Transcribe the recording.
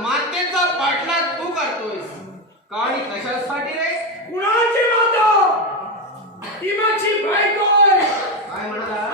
मातेचा पाठला तू करतोयस. काळी कशासाठी रे? कुणाची माता? ती इमाची बायको काय म्हणाला?